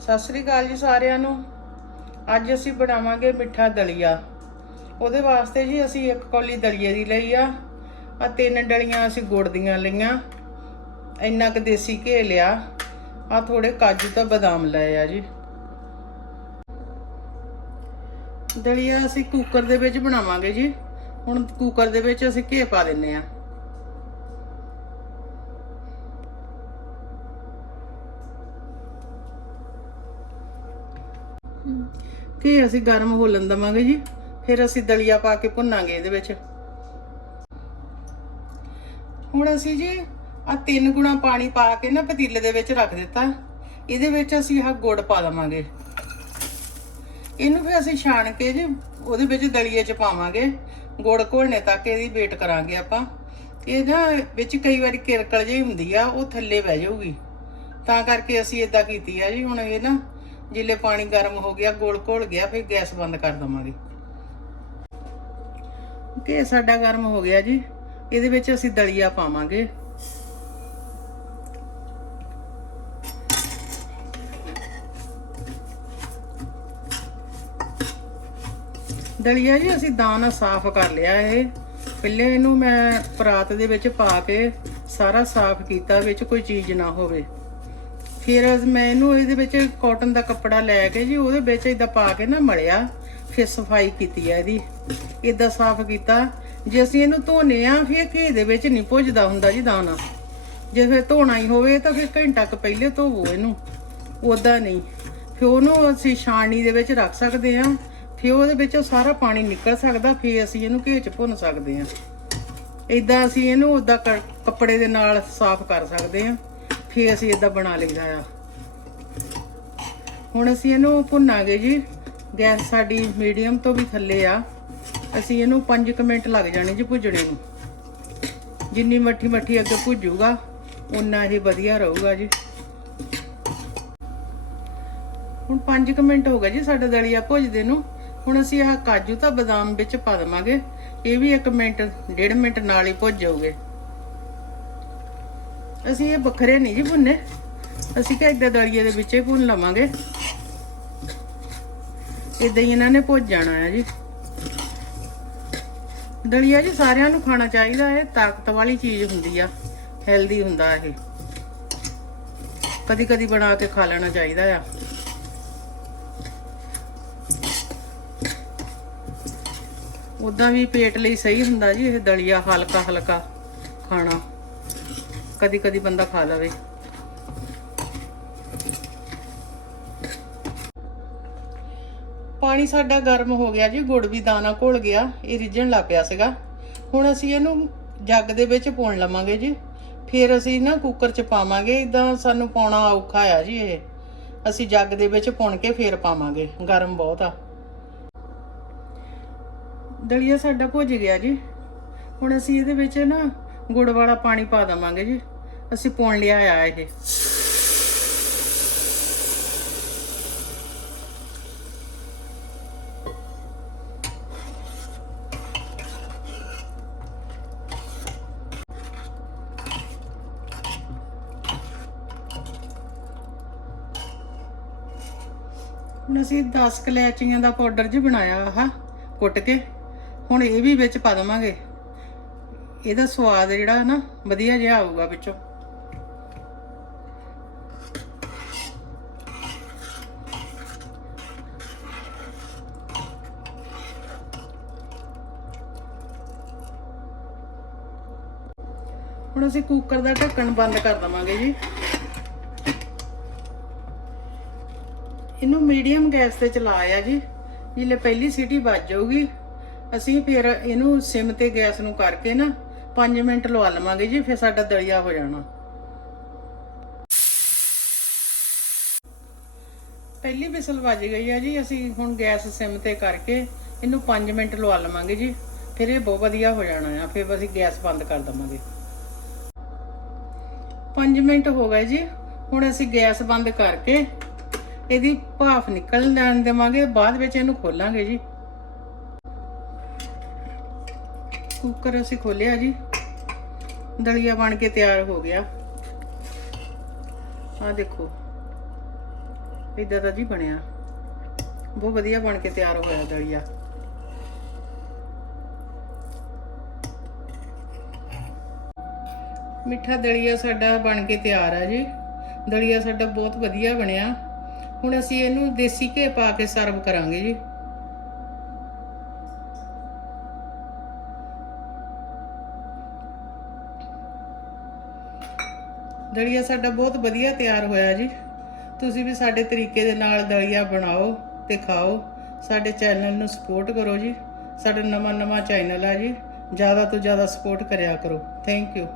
ਸਤਿ ਸ੍ਰੀ ਅਕਾਲ ਜੀ ਸਾਰਿਆਂ ਨੂੰ। ਅੱਜ ਅਸੀਂ ਬਣਾਵਾਂਗੇ ਮਿੱਠਾ ਦਲੀਆ। ਉਹਦੇ ਵਾਸਤੇ ਜੀ ਅਸੀਂ ਇੱਕ ਕੌਲੀ ਦਲੀਏ ਦੀ ਲਈ ਆ ਆ ਤਿੰਨ ਡਲੀਆਂ ਅਸੀਂ ਗੁੜ ਦੀਆਂ ਲਈਆਂ। ਇੰਨਾ ਕੁ ਦੇਸੀ ਘੇ ਲਿਆ। ਆ ਥੋੜੇ ਕਾਜੂ ਤੇ ਬਦਾਮ ਲਏ ਆ ਜੀ। ਦਲੀਆ ਅਸੀਂ ਕੁੱਕਰ ਦੇ ਵਿੱਚ ਬਣਾਵਾਂਗੇ ਜੀ। ਹੁਣ ਕੁੱਕਰ ਦੇ ਵਿੱਚ ਅਸੀਂ ਘੇ ਪਾ ਦਿੰਨੇ ਆ। ਕਿ ਅਸੀਂ ਗਰਮ ਹੋਲਣ ਦਵਾਂਗੇ ਜੀ? ਫਿਰ ਅਸੀਂ ਦਲੀਆ ਪਾ ਕੇ ਭੁੰਨਾਂਗੇ ਇਹਦੇ ਵਿੱਚ। ਹੁਣ ਅਸੀਂ ਜੀ ਆ ਤਿੰਨ ਗੁਣਾ ਪਾਣੀ ਪਾ ਕੇ ਨਾ ਪਤੀਲੇ ਦੇ ਵਿੱਚ ਰੱਖ ਦਿੱਤਾ। ਇਹਦੇ ਵਿੱਚ ਅਸੀਂ ਆਹ ਗੁੜ ਪਾ ਦਵਾਂਗੇ। ਇਹਨੂੰ ਫਿਰ ਅਸੀਂ ਛਾਣ ਕੇ ਜੀ ਉਹਦੇ ਵਿੱਚ ਦਲੀਏ ਚ ਪਾਵਾਂਗੇ। ਗੁੜ ਘੋਲਣੇ ਤੱਕ ਇਹਦੀ ਵੇਟ ਕਰਾਂਗੇ ਆਪਾਂ। ਇਹ ਨਾ ਵਿੱਚ ਕਈ ਵਾਰੀ ਕਿਰਕਲ ਜਿਹੀ ਹੁੰਦੀ ਆ, ਉਹ ਥੱਲੇ ਬਹਿ ਜਾਊਗੀ। ਤਾਂ ਕਰਕੇ ਅਸੀਂ ਇਦਾਂ ਕੀਤੀ ਆ ਜੀ, ਹੁਣ ਇਹ ਨਾ ਜਿੱਲੇ ਪਾਣੀ ਗਰਮ ਹੋ ਗਿਆ, ਗੋਲ ਘੋਲ ਗਿਆ, ਫਿਰ ਗੈਸ ਬੰਦ ਕਰ ਦਵਾਂਗੇ। ਕਿ ਸਾਡਾ ਗਰਮ ਹੋ ਗਿਆ ਜੀ, ਇਹਦੇ ਵਿੱਚ ਅਸੀਂ ਦਲੀਆ ਪਾਵਾਂਗੇ। ਦਲੀਆ ਜੀ, ਅਸੀਂ ਦਾਣਾ ਸਾਫ਼ ਕਰ ਲਿਆ ਇਹ। ਪਹਿਲੇ ਇਹਨੂੰ ਮੈਂ ਪਰਾਤ ਦੇ ਵਿੱਚ ਪਾ ਕੇ ਸਾਰਾ ਸਾਫ਼ ਕੀਤਾ, ਵਿੱਚ ਕੋਈ ਚੀਜ਼ ਨਾ ਹੋਵੇ। ਫਿਰ ਮੈਂ ਇਹਨੂੰ ਇਹਦੇ ਵਿੱਚ ਕਾਟਨ ਦਾ ਕੱਪੜਾ ਲੈ ਕੇ ਜੀ, ਉਹਦੇ ਵਿੱਚ ਇਦਾਂ ਪਾ ਕੇ ਨਾ ਮਲਿਆ, ਫਿਰ ਸਫ਼ਾਈ ਕੀਤੀ ਆ ਇਹਦੀ। ਇਦਾਂ ਸਾਫ਼ ਕੀਤਾ। ਜੇ ਅਸੀਂ ਇਹਨੂੰ ਧੋਨੇ ਆ, ਫਿਰ ਘੇ ਦੇ ਵਿੱਚ ਨਹੀਂ ਭੁੱਜਦਾ ਹੁੰਦਾ ਜੀ ਦਾਣਾ। ਜੇ ਫਿਰ ਧੋਣਾ ਹੀ ਹੋਵੇ, ਤਾਂ ਫਿਰ ਘੰਟਾ ਕੁ ਪਹਿਲੇ ਧੋਵੋ ਇਹਨੂੰ। ਉਦਾਂ ਨਹੀਂ। ਫਿਰ ਉਹਨੂੰ ਅਸੀਂ ਛਾਣਨੀ ਦੇ ਵਿੱਚ ਰੱਖ ਸਕਦੇ ਆ। ਫਿਰ ਉਹਦੇ ਵਿੱਚੋਂ ਸਾਰਾ ਪਾਣੀ ਨਿਕਲ ਸਕਦਾ, ਫਿਰ ਅਸੀਂ ਇਹਨੂੰ ਘੇ 'ਚ ਭੁੰਨ ਸਕਦੇ ਆ। ਇਦਾਂ ਅਸੀਂ ਇਹਨੂੰ ਉਦਾਂ ਕੱਪੜੇ ਦੇ ਨਾਲ ਸਾਫ਼ ਕਰ ਸਕਦੇ ਆ। ਫਿਰ ਅਸੀਂ ਇਦਾਂ ਬਣਾ ਲਈਦਾ ਆ। ਹੁਣ ਅਸੀਂ ਇਹਨੂੰ ਭੁੰਨਾਂਗੇ ਜੀ। ਗੈਸ ਸਾਡੀ ਮੀਡੀਅਮ ਤੋਂ ਵੀ ਥੱਲੇ ਆ। ਅਸੀਂ ਇਹਨੂੰ 5 ਮਿੰਟ ਲੱਗ ਜਾਣੇ ਜੀ ਭੁੱਜਣੇ ਨੂੰ। ਜਿੰਨੀ ਮੱਠੀ ਮੱਠੀ ਅੱਗੇ ਭੁੱਜੂਗਾ ਉਨਾ ਹੀ ਵਧੀਆ ਰਹੂਗਾ ਜੀ। ਹੁਣ 5 ਮਿੰਟ ਹੋ ਗਏ ਜੀ ਸਾਡਾ ਦਲੀਆ ਭੁੱਜਦੇ ਨੂੰ। ਹੁਣ ਅਸੀਂ ਆਹ ਕਾਜੂ ਤਾਂ ਬਦਾਮ ਵਿੱਚ ਪਾ ਦਵਾਂਗੇ। ਇਹ ਵੀ 1 ਮਿੰਟ 1.5 ਮਿੰਟ ਨਾਲ ਹੀ ਭੁੱਜ ਜਾਊਗੇ। ਅਸੀਂ ਇਹ ਵੱਖਰੇ ਨਹੀਂ ਜੀ ਭੁੰਨੇ। ਅਸੀਂ ਕਿ ਇਦਾਂ ਦਲੀਏ ਦੇ ਵਿੱਚ ਹੀ ਭੁੰਨ ਲਵਾਂਗੇ। ਇਦਾਂ ਹੀ ਇਹਨਾਂ ਨੇ ਭੁੱਜ ਜਾਣਾ ਹੈ ਜੀ। ਦਲੀਆ ਜੀ ਸਾਰਿਆਂ ਨੂੰ ਖਾਣਾ ਚਾਹੀਦਾ ਹੈ ਤਾਕਤ ਵਾਲੀ ਚੀਜ਼ ਹੁੰਦੀ ਆ ਹੈਲਦੀ ਹੁੰਦਾ ਇਹ। ਕਦੀ ਕਦੀ ਬਣਾ ਕੇ ਖਾ ਲੈਣਾ ਚਾਹੀਦਾ ਆ। ਉਦਾਂ ਵੀ ਪੇਟ ਲਈ ਸਹੀ ਹੁੰਦਾ ਜੀ ਇਹ ਦਲੀਆ ਹਲਕਾ ਹਲਕਾ ਖਾਣਾ। ਕਦੀ ਕਦੀ ਬੰਦਾ ਖਾ ਲਵੇ। ਪਾਣੀ ਸਾਡਾ ਗਰਮ ਹੋ ਗਿਆ ਜੀ, ਗੁੜ ਵੀ ਦਾਣਾ ਘੁਲ ਗਿਆ, ਇਹ ਰਿੱਝਣ ਲੱਗ ਪਿਆ ਸੀਗਾ। ਹੁਣ ਅਸੀਂ ਇਹਨੂੰ ਜੱਗ ਦੇ ਵਿੱਚ ਪਾਉਣ ਲਵਾਂਗੇ ਜੀ। ਫਿਰ ਅਸੀਂ ਨਾ ਕੁੱਕਰ 'ਚ ਪਾਵਾਂਗੇ ਇਦਾਂ ਸਾਨੂੰ ਪਾਉਣਾ ਔਖਾ ਆ ਜੀ ਇਹ। ਅਸੀਂ ਜੱਗ ਦੇ ਵਿੱਚ ਪਾਉਣ ਕੇ ਫੇਰ ਪਾਵਾਂਗੇ, ਗਰਮ ਬਹੁਤ ਆ। ਦਲੀਆ ਸਾਡਾ ਭੁੱਜ ਗਿਆ ਜੀ। ਹੁਣ ਅਸੀਂ ਇਹਦੇ ਵਿੱਚ ਨਾ ਗੁੜ ਵਾਲਾ ਪਾਣੀ ਪਾ ਦਵਾਂਗੇ ਜੀ। ਅਸੀਂ ਪਾਉਣ ਲਿਆ ਆ ਇਹ। ਹੁਣ ਅਸੀਂ 10 ਕਲੈਚੀਆਂ ਦਾ ਪਾਊਡਰ ਜੀ ਬਣਾਇਆ ਆਹ ਕੁੱਟ ਕੇ। ਹੁਣ ਇਹ ਵੀ ਵਿੱਚ ਪਾ ਦਵਾਂਗੇ। ਇਹਦਾ ਸਵਾਦ ਜਿਹੜਾ ਨਾ ਵਧੀਆ ਜਿਹਾ ਆਊਗਾ ਵਿੱਚੋਂ। ਹੁਣ ਅਸੀਂ ਕੁੱਕਰ ਦਾ ਢੱਕਣ ਬੰਦ ਕਰ ਦਵਾਂਗੇ ਜੀ। ਇਹਨੂੰ ਮੀਡੀਅਮ ਗੈਸ ਤੇ ਚਲਾਇਆ ਜੀ। ਜਿਲੇ ਪਹਿਲੀ ਸੀਟੀ ਵੱਜ ਜਾਊਗੀ। ਅਸੀਂ ਫਿਰ ਇਹਨੂੰ ਸਿਮ ਤੇ ਗੈਸ ਨੂੰ ਕਰਕੇ ਨਾ 5 ਮਿੰਟ ਲਵਾ ਲਵਾਂਗੇ ਜੀ, ਫਿਰ ਸਾਡਾ ਦਲੀਆ ਹੋ ਜਾਣਾ। ਪਹਿਲੀ ਵਿਸਲ ਵੱਜ ਗਈ ਆ ਜੀ, ਅਸੀਂ ਹੁਣ ਗੈਸ ਸਿਮ ਤੇ ਕਰਕੇ ਇਹਨੂੰ 5 ਮਿੰਟ ਲਵਾ ਲਵਾਂਗੇ ਜੀ, ਫਿਰ ਇਹ ਬਹੁਤ ਵਧੀਆ ਹੋ ਜਾਣਾ ਆ, ਫਿਰ ਅਸੀਂ ਗੈਸ ਬੰਦ ਕਰ ਦਵਾਂਗੇ। 5 ਮਿੰਟ ਹੋ ਗਏ ਜੀ, ਹੁਣ ਅਸੀਂ ਗੈਸ ਬੰਦ ਕਰਕੇ ਇਹਦੀ ਭਾਫ ਨਿਕਲਣ ਲੈਣ ਦੇਵਾਂਗੇ, ਬਾਅਦ ਵਿੱਚ ਇਹਨੂੰ ਖੋਲਾਂਗੇ ਜੀ। ਕੁੱਕਰ ਅਸੀਂ ਖੋਲਿਆ ਜੀ। ਦਲੀਆ ਬਣ ਕੇ ਤਿਆਰ ਹੋ ਗਿਆ। ਆ ਦੇਖੋ। ਇਦਾਂ ਦਾ ਜੀ ਬਣਿਆ। ਬਹੁਤ ਵਧੀਆ ਬਣ ਕੇ ਤਿਆਰ ਹੋਇਆ ਦਲੀਆ। ਮਿੱਠਾ ਦਲੀਆ ਸਾਡਾ ਬਣ ਕੇ ਤਿਆਰ ਆ ਜੀ। ਦਲੀਆ ਸਾਡਾ ਬਹੁਤ ਵਧੀਆ ਬਣਿਆ। ਹੁਣ ਅਸੀਂ ਇਹਨੂੰ ਦੇਸੀ ਘੇ ਪਾ ਕੇ ਸਰਵ ਕਰਾਂਗੇ ਜੀ। ਦਲੀਆ ਸਾਡਾ ਬਹੁਤ ਵਧੀਆ ਤਿਆਰ ਹੋਇਆ ਜੀ। ਤੁਸੀਂ ਵੀ ਸਾਡੇ ਤਰੀਕੇ ਦੇ ਨਾਲ ਦਲੀਆ ਬਣਾਓ ਤੇ ਖਾਓ। ਸਾਡੇ ਚੈਨਲ ਨੂੰ ਸਪੋਰਟ ਕਰੋ ਜੀ। ਸਾਡਾ ਨਵਾਂ ਨਵਾਂ ਚੈਨਲ ਆ ਜੀ। ਜ਼ਿਆਦਾ ਤੋਂ ਜ਼ਿਆਦਾ ਸਪੋਰਟ ਕਰਿਆ ਕਰੋ। Thank you